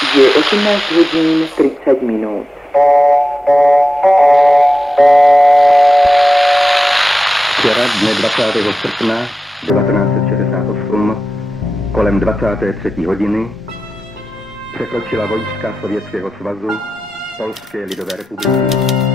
Je 18 hodin 30 minut. Včera, dne 20. srpna 1968, kolem 23. hodiny, překročila vojska Sovětského svazu Polské lidové republiky